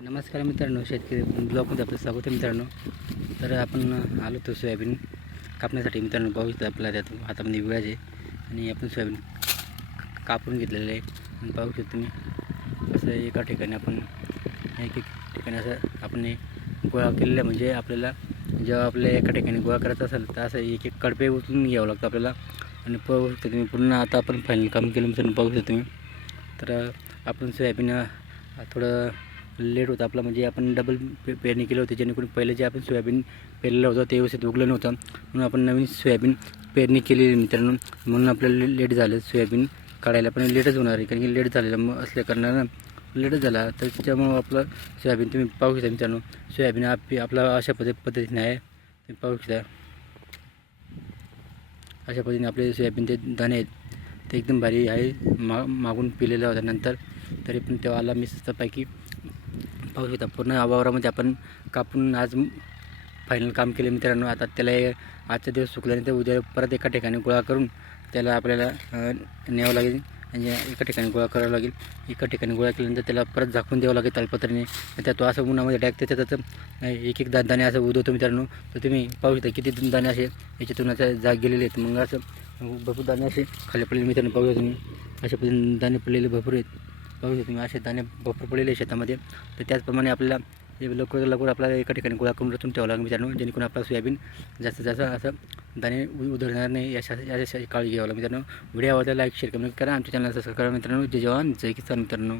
नमस्कार मित्रांनो शेतकरी ब्लॉगमध्ये आपलं स्वागत आहे मित्रांनो. तर आपण आलो होतो सोयाबीन कापण्यासाठी. मित्रांनो पाहू शकतो आपल्या त्यात हातामध्ये विळाच आहे आणि आपण सोयाबीन कापून घेतलेलं आहे. आणि पाहू शकतो तुम्ही असं एका ठिकाणी आपण एक एक ठिकाणी असं आपण गोळा केलेलं आहे. म्हणजे आपल्याला जेव्हा आपल्या एका ठिकाणी गोळा करायचा असेल तर असं एक एक कडपे उचलून घ्यावं लागतं आपल्याला. आणि पाहू शकतो तुम्ही पूर्ण आता आपण फायनल काम केलं मित्रांनो पाहू शकतो तुम्ही. तर आपण सोयाबीन थोडं लेट होतं आपलं म्हणजे आपण डबल पे पेरणी केली होती जेणेकरून पहिले जे आपण सोयाबीन पेरलेलं होतं ते व्यवस्थित उगलं नव्हतं. म्हणून आपण नवीन सोयाबीन पेरणी केलेली मित्रांनो. म्हणून आपल्याला लेट झालं सोयाबीन काढायला पण लेटच होणार आहे कारण की लेट झालेलं मग असल्या कारणानं लेटच झाला. तर त्याच्यामुळं आपलं सोयाबीन तुम्ही पाहू शकता मित्रांनो. सोयाबीन आप आपला अशा पद्धत पद्धतीने आहे. तुम्ही पाहू शकता. अशा पद्धतीने आपले सोयाबीनचे दाणे आहेत ते एकदम भारी आहे. मा मागून पिलेलं होतं नंतर. तरी पण तेव्हा आला मी मस्तपैकी पाहू शकता. पूर्ण वावरामध्ये आपण कापून आज फायनल काम केले मित्रांनो. आता त्याला आजचा दिवस सुकल्यानंतर उद्या परत एका ठिकाणी गोळा करून त्याला आपल्याला न्यावं लागेल. म्हणजे एका ठिकाणी गोळा करावं लागेल. एका ठिकाणी गोळा केल्यानंतर त्याला परत झाकून द्यावं लागेल तालपत्रीने. त्या तो असं उन्हामध्ये डॅक त्याचं एक एक दा दाणे असं उदवतो मित्रांनो. तर तुम्ही पाहू शकता किती दाणे असे याच्यातून असं जाग गेलेले आहेत. मग असं भरपूर दाणे असे खाली पडलेले मित्रांनो. पाहू शकता तुम्ही. अशा पद्धतीने दाणे पडलेले भरपूर आहेत. पाहू शकता तुम्ही असे दाणे भरपूर पडलेले शेतामध्ये. तर त्याचप्रमाणे आपल्याला हे लवकर लवकर आपल्याला एका ठिकाणी गोळा करून रचून ठेवावं लागेल मित्रांनो जेणेकरून आपला सोयाबीन जास्तीत जास्त असं दाणे उ- उधळणार नाही याच्या याच्या काळजी घ्यावं लागेल मित्रांनो. व्हिडिओ आवडला लाईक शेअर कमेंट करा. आमच्या चॅनलला सबस्क्राईब करा मित्रांनो. जय जवान जय किसान मित्रांनो.